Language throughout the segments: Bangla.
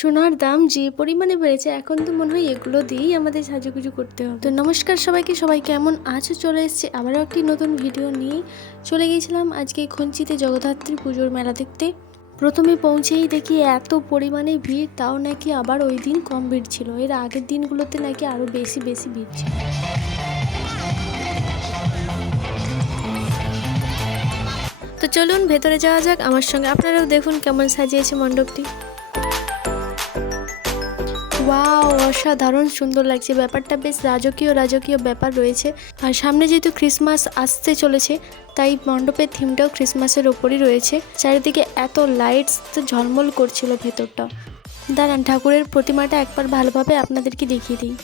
সোনার দাম যে পরিমাণে বেড়েছে, এখন তো মনে হয় এগুলো দিয়েই আমাদের সাজুগুজু করতে হবে। তো নমস্কার সবাইকে, সবাই কেমন আছো? চলে এসেছে আবারও একটি নতুন ভিডিও নিয়ে। চলে গিয়েছিলাম আজকে খঞ্চিতে জগদ্ধাত্রী পুজোর মেলা দেখতে। প্রথমে পৌঁছেই দেখি এত পরিমাণে ভিড়, তাও নাকি আবার ওই দিন কম ভিড় ছিল, এর আগের দিনগুলোতে নাকি আরও বেশি ভিড় ছিল। তো চলুন ভেতরে যাওয়া যাক আমার সঙ্গে, আপনারাও দেখুন কেমন সাজিয়েছে মণ্ডপটি। ওয়াও, অসাধারণ সুন্দর লাগছে, ব্যাপারটা বেশ রাজকীয় ব্যাপার রয়েছে। আর সামনে যেহেতু ক্রিসমাস আসতে চলেছে, তাই মণ্ডপের থিমটাও ক্রিসমাসের ওপরই রয়েছে। চারিদিকে এত লাইটস ঝলমল করছিল ভেতরটা। দাঁড়ান, ঠাকুরের প্রতিমাটা একবার ভালোভাবে আপনাদেরকে দেখিয়ে দিই।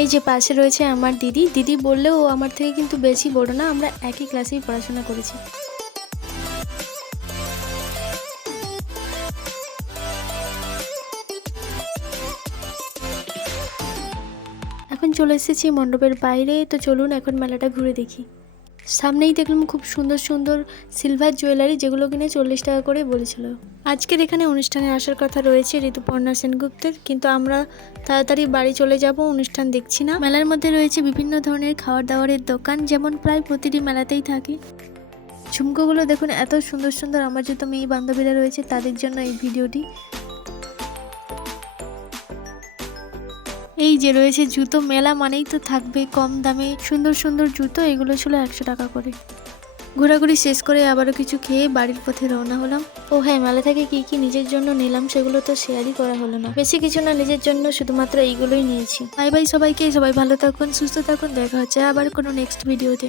এই যে পাশে রয়েছে আমার দিদি বললেও ও আমার থেকে কিন্তু বেশি বড় না, আমরা একই ক্লাসেই পড়াশোনা করেছি। এখন চলে এসেছি মণ্ডপের বাইরে, তো চলুন এখন মেলাটা ঘুরে দেখি। সামনেই দেখলাম খুব সুন্দর সুন্দর সিলভার জুয়েলারি, যেগুলো কিনে 40 টাকা করে বলেছিল। আজকের এখানে অনুষ্ঠানে আসার কথা রয়েছে ঋতুপর্ণা সেনগুপ্তের, কিন্তু আমরা তাড়াতাড়ি বাড়ি চলে যাব, অনুষ্ঠান দেখছি না। মেলার মধ্যে রয়েছে বিভিন্ন ধরনের খাবার দাবারের দোকান, যেমন প্রায় প্রতিটি মেলাতেই থাকে। ঝুমকোগুলো দেখুন এত সুন্দর সুন্দর, আমার যত মেয়ে বান্ধবীরা রয়েছে তাদের জন্য এই ভিডিওটি। এই যে রয়েছে জুতো, মেলা মানেই তো থাকবে কম দামে সুন্দর সুন্দর জুতো, এগুলো ছিল 100 টাকা করে। ঘোরাঘুরি শেষ করে আবারও কিছু খেয়ে বাড়ির পথে রওনা হলাম। ও হ্যাঁ, মেলা থেকে কি নিজের জন্য নিলাম সেগুলো তো শেয়ারই করা হলো না। বেশি কিছু না, নিজের জন্য শুধুমাত্র এইগুলোই নিয়েছি। বাই বাই সবাইকে, সবাই ভালো থাকুন, সুস্থ থাকুন, দেখা হচ্ছে আবার কোনো নেক্সট ভিডিওতে।